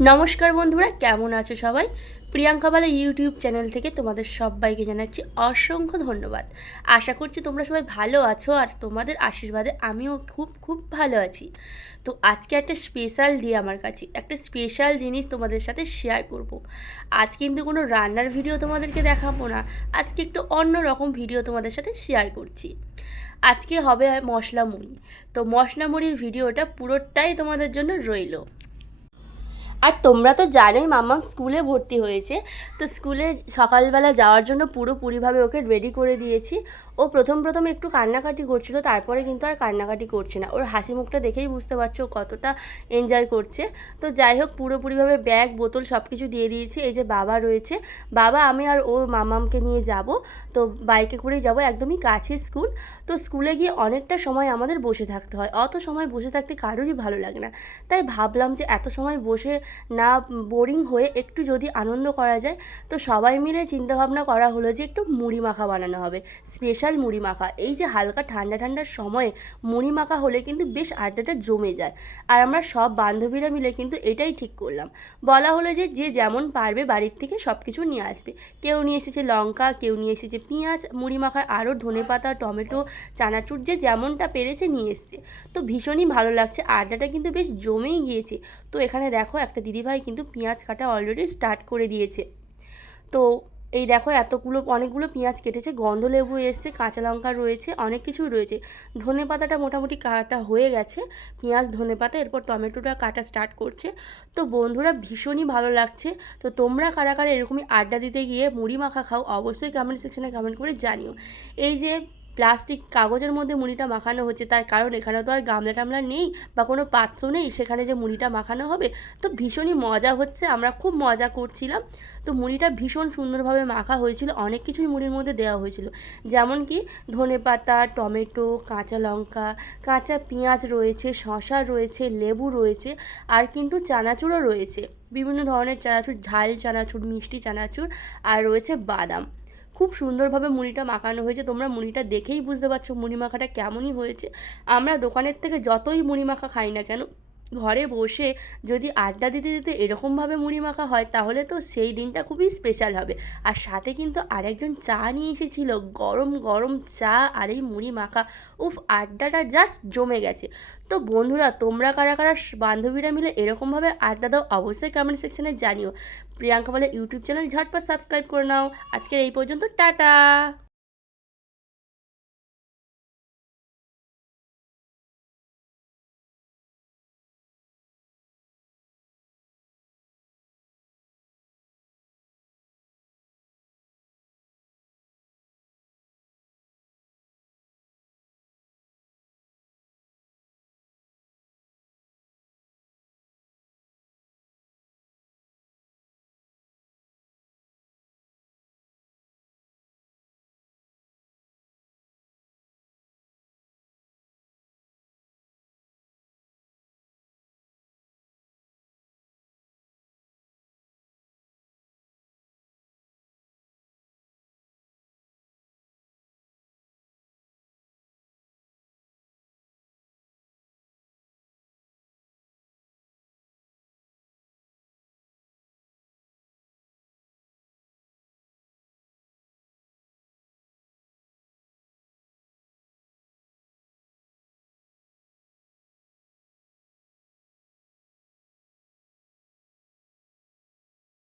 নমস্কার বন্ধুরা, কেমন আছো সবাই? প্রিয়াঙ্কা বালা ইউটিউব চ্যানেল থেকে তোমাদের সবাইকে জানাচ্ছি অসংখ্য ধন্যবাদ। আশা করছি তোমরা সবাই ভালো আছো আর তোমাদের আশীর্বাদে আমিও খুব খুব ভালো আছি। তো আজকে একটা স্পেশাল ডে আমার কাছে, একটা স্পেশাল জিনিস তোমাদের সাথে শেয়ার করব। আজ কিন্তু কোনো রান্নার ভিডিও তোমাদেরকে দেখাবো না, আজকে একটু অন্য রকম ভিডিও তোমাদের সাথে শেয়ার করছি। আজকে হবে মশলা মুড়ি। তো মশলা মুড়ির ভিডিওটা পুরোটাই তোমাদের জন্য রইলো। আর তোমরা তো জানোই মাম্মাম স্কুলে ভর্তি হয়েছে। তো স্কুলে সকালবেলা যাওয়ার জন্য পুরোপুরিভাবে ওকে রেডি করে দিয়েছি। ও প্রথম প্রথম একটু কান্নাকাটি করছিল, তারপরে কিন্তু আর কান্নাকাটি করছে না। ওর হাসি মুখটা দেখেই বুঝতে পারছো ও কতটা এনজয় করছে। তো যাই হোক, পুরোপুরিভাবে ব্যাগ বোতল সব কিছু দিয়ে দিয়েছি। এই যে বাবা রয়েছে, বাবা আমি আর ও মাম্মামকে নিয়ে যাব। তো বাইকে করেই যাব, একদমই কাছে স্কুল। তো স্কুলে গিয়ে অনেকটা সময় আমাদের বসে থাকতে হয়, অত সময় বসে থাকতে কারোরই ভালো লাগে না। তাই ভাবলাম যে এত সময় বসে না বোরিং হয়ে একটু যদি আনন্দ করা যায়। তো সবাই মিলে চিন্তাভাবনা করা হলো যে একটু মুড়ি মাখা বানানো হবে, স্পেশাল মুড়ি মাখা। এই যে হালকা ঠান্ডা ঠান্ডার সময়ে মুড়ি মাখা হলে কিন্তু বেশ আড্ডাটা জমে যায়। আর আমরা সব বান্ধবীরা মিলে কিন্তু এটাই ঠিক করলাম। বলা হলো যে যে যেমন পারবে বাড়ির থেকে সব কিছু নিয়ে আসবে। কেউ নিয়ে এসেছে লঙ্কা, কেউ নিয়ে এসেছে পেঁয়াজ, মুড়ি মাখার আরও ধনেপাতা, টমেটো, চানাচুর, যে যেমনটা পেরেছে নিয়ে এসছে। তো ভীষণই ভালো লাগছে, আড্ডাটা কিন্তু বেশ জমেই গিয়েছে। তো এখানে দেখো একটা দিদিভাই কিন্তু পেঁয়াজ কাটা অলরেডি স্টার্ট করে দিয়েছে। তো এই দেখো অনেকগুলো পেঁয়াজ কেটেছে, গন্ধলেবু এসছে, কাঁচা লঙ্কা রয়েছে, অনেক কিছুই রয়েছে। ধনেপাতাটা মোটামুটি কাটা হয়ে গেছে, পেঁয়াজ ধনেপাতা, এরপর টমেটোটা কাটা স্টার্ট করছে। তো বন্ধুরা ভীষণই ভালো লাগছে। তো তোমরা কারা কারা এরকমই আড্ডা দিতে গিয়ে মুড়ি মাখা খাও, অবশ্যই কমেন্ট সেকশনে কমেন্ট করে জানিও। এই যে প্লাস্টিক কাগজের মধ্যে মুড়িটা মাখানো হচ্ছে, তার কারণ এখানে তো আর গামলা টামলা নেই বা কোনো পাত্র নেই সেখানে যে মুড়িটা মাখানো হবে। তো ভীষণই মজা হচ্ছে, আমরা খুব মজা করছিলাম। তো মুড়িটা ভীষণ সুন্দরভাবে মাখা হয়েছিল, অনেক কিছুই মুড়ির মধ্যে দেওয়া হয়েছিল, যেমন কি ধনেপাতা, টমেটো, কাঁচা লঙ্কা, কাঁচা পেঁয়াজ রয়েছে, শসা রয়েছে, লেবু রয়েছে, আর কিন্তু চানাচুরও রয়েছে, বিভিন্ন ধরনের চানাচুর, ঝাল চানাচুর, মিষ্টি চানাচুর, আর রয়েছে বাদাম। খুব সুন্দরভাবে মুড়িটা মাখানো হয়েছে, তোমরা মুড়িটা দেখেই বুঝতে পারছো মুড়ি মাখাটা কেমনই হয়েছে। আমরা দোকানের থেকে যতই মুড়ি মাখা খাই না কেন, ঘরে বসে যদি আড্ডা দিতে দিতে এরকমভাবে মুড়ি মাখা হয় তাহলে তো সেই দিনটা খুবই স্পেশাল হবে। আর সাথে কিন্তু আরেকজন চা নিয়ে এসেছিল, গরম গরম চা আর এই মুড়ি মাখা, উফ, আড্ডাটা জাস্ট জমে গেছে। তো বন্ধুরা তোমরা কারা কারা বান্ধবীরা মিলে এরকমভাবে আড্ডা দাও, অবশ্যই কমেন্ট সেকশনে জানিও। প্রিয়াঙ্কা বলে ইউটিউব চ্যানেল ঝটপট সাবস্ক্রাইব করে নাও। আজকের এই পর্যন্ত, টাটা।